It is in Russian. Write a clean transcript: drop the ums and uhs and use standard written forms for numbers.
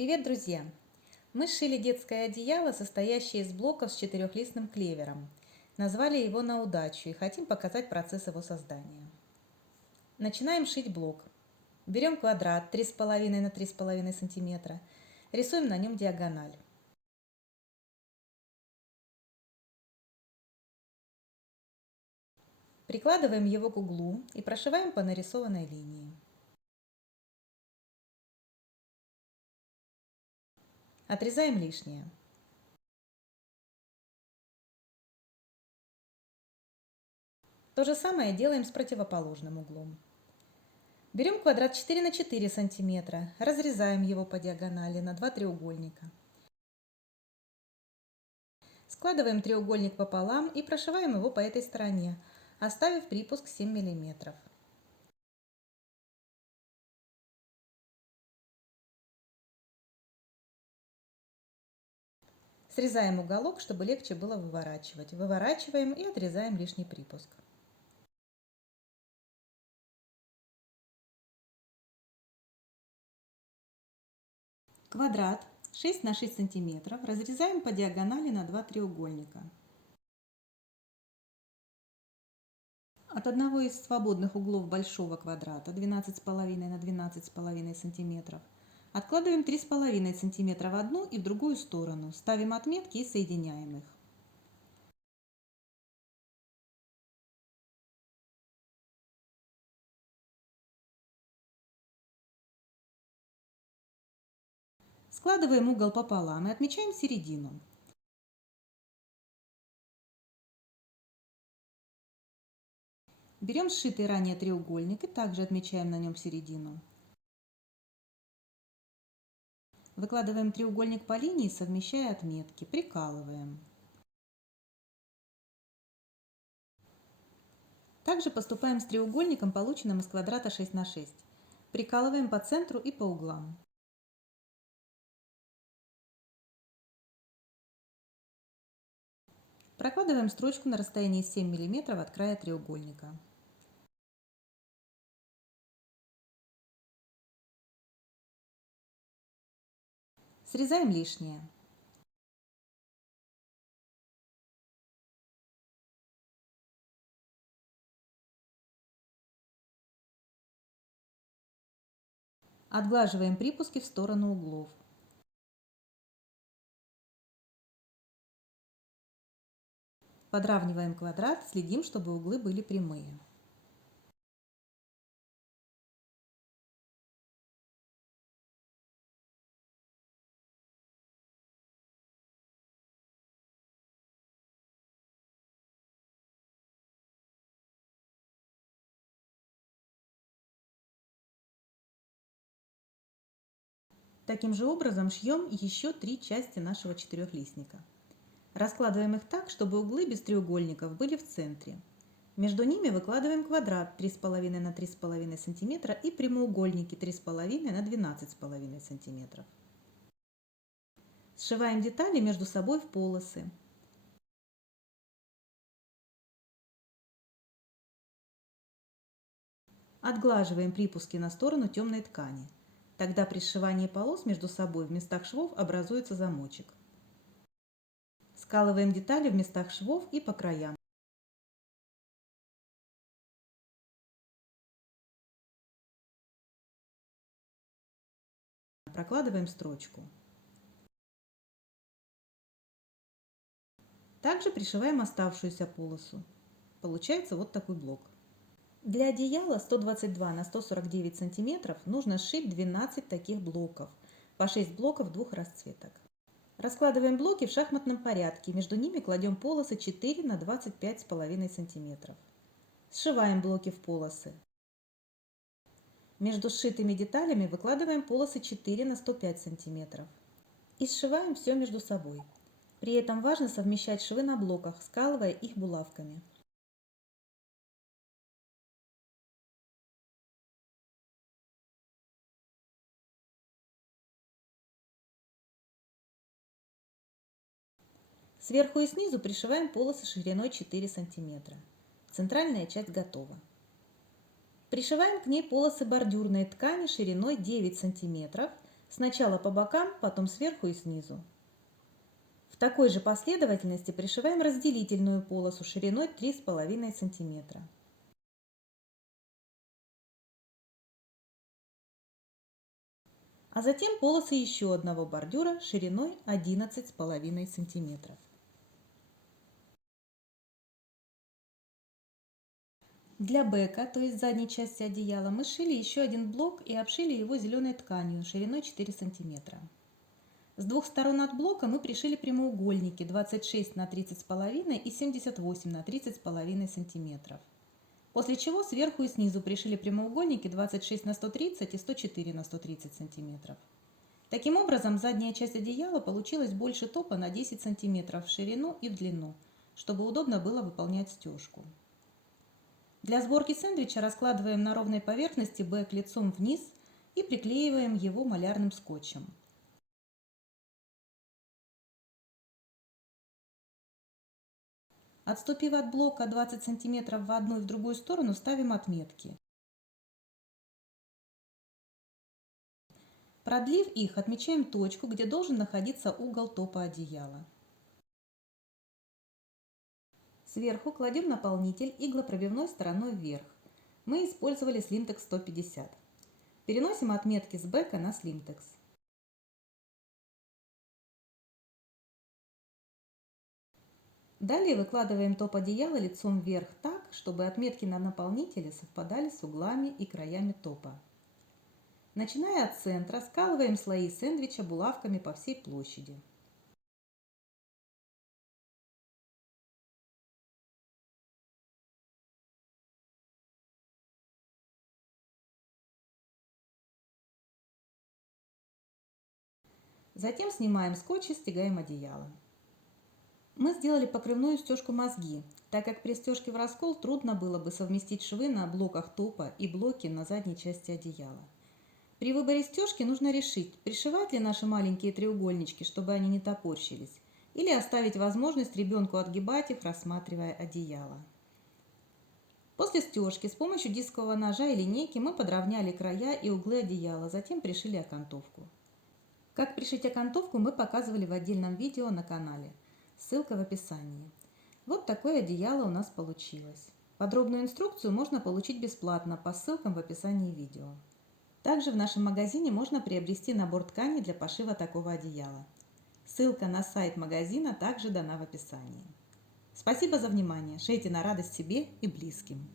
Привет, друзья! Мы сшили детское одеяло, состоящее из блоков с четырехлистным клевером. Назвали его на удачу и хотим показать процесс его создания. Начинаем шить блок. Берем квадрат 3,5 на 3,5 см. Рисуем на нем диагональ. Прикладываем его к углу и прошиваем по нарисованной линии. Отрезаем лишнее. То же самое делаем с противоположным углом. Берем квадрат 4 на 4 см, разрезаем его по диагонали на два треугольника. Складываем треугольник пополам и прошиваем его по этой стороне, оставив припуск 7 мм. Срезаем уголок, чтобы легче было выворачивать. Выворачиваем и отрезаем лишний припуск. Квадрат 6 на 6 см разрезаем по диагонали на два треугольника. От одного из свободных углов большого квадрата 12,5 на 12,5 см откладываем 3,5 см в одну и в другую сторону, ставим отметки и соединяем их. Складываем угол пополам и отмечаем середину. Берем сшитый ранее треугольник и также отмечаем на нем середину. Выкладываем треугольник по линии, совмещая отметки, прикалываем. Также поступаем с треугольником, полученным из квадрата 6 на 6. Прикалываем по центру и по углам. Прокладываем строчку на расстоянии 7 мм от края треугольника. Срезаем лишнее. Отглаживаем припуски в сторону углов. Подравниваем квадрат, следим, чтобы углы были прямые. Таким же образом шьем еще 3 части нашего четырехлистника. Раскладываем их так, чтобы углы без треугольников были в центре. Между ними выкладываем квадрат 3,5 на 3,5 см и прямоугольники 3,5 на 12,5 см. Сшиваем детали между собой в полосы. Отглаживаем припуски на сторону темной ткани. Тогда при сшивании полос между собой в местах швов образуется замочек. Скалываем детали в местах швов и по краям. Прокладываем строчку. Также пришиваем оставшуюся полосу. Получается вот такой блок. Для одеяла 122 на 149 см нужно сшить 12 таких блоков, по 6 блоков двух расцветок. Раскладываем блоки в шахматном порядке, между ними кладем полосы 4 на 25,5 см. Сшиваем блоки в полосы. Между сшитыми деталями выкладываем полосы 4 на 105 см. И сшиваем все между собой. При этом важно совмещать швы на блоках, скалывая их булавками. Сверху и снизу пришиваем полосы шириной 4 см. Центральная часть готова. Пришиваем к ней полосы бордюрной ткани шириной 9 см, Сначала по бокам, потом сверху и снизу. В такой же последовательности пришиваем разделительную полосу шириной 3,5 см. А затем полосы еще одного бордюра шириной 11,5 см. Для бэка, то есть задней части одеяла, мы сшили еще один блок и обшили его зеленой тканью шириной 4 см. С двух сторон от блока мы пришили прямоугольники 26 на 30,5 и 78 на 30,5 см. После чего сверху и снизу пришили прямоугольники 26 на 130 и 104 на 130 см. Таким образом, задняя часть одеяла получилась больше топа на 10 см в ширину и в длину, чтобы удобно было выполнять стежку. Для сборки сэндвича раскладываем на ровной поверхности бэк лицом вниз и приклеиваем его малярным скотчем. Отступив от блока 20 см в одну и в другую сторону, ставим отметки. Продлив их, отмечаем точку, где должен находиться угол топа одеяла. Сверху кладем наполнитель иглопробивной стороной вверх. Мы использовали Slimtex 150. Переносим отметки с бэка на Slimtex. Далее выкладываем топ одеяла лицом вверх так, чтобы отметки на наполнителе совпадали с углами и краями топа. Начиная от центра, скалываем слои сэндвича булавками по всей площади. Затем снимаем скотч и стягаем одеяло. Мы сделали покрывную стежку мозги, так как при стежке в раскол трудно было бы совместить швы на блоках топа и блоки на задней части одеяла. При выборе стежки нужно решить, пришивать ли наши маленькие треугольнички, чтобы они не топорщились, или оставить возможность ребенку отгибать их, рассматривая одеяло. После стежки с помощью дискового ножа и линейки мы подровняли края и углы одеяла, затем пришили окантовку. Как пришить окантовку, мы показывали в отдельном видео на канале. Ссылка в описании. Вот такое одеяло у нас получилось. Подробную инструкцию можно получить бесплатно по ссылкам в описании видео. Также в нашем магазине можно приобрести набор ткани для пошива такого одеяла. Ссылка на сайт магазина также дана в описании. Спасибо за внимание. Шейте на радость себе и близким.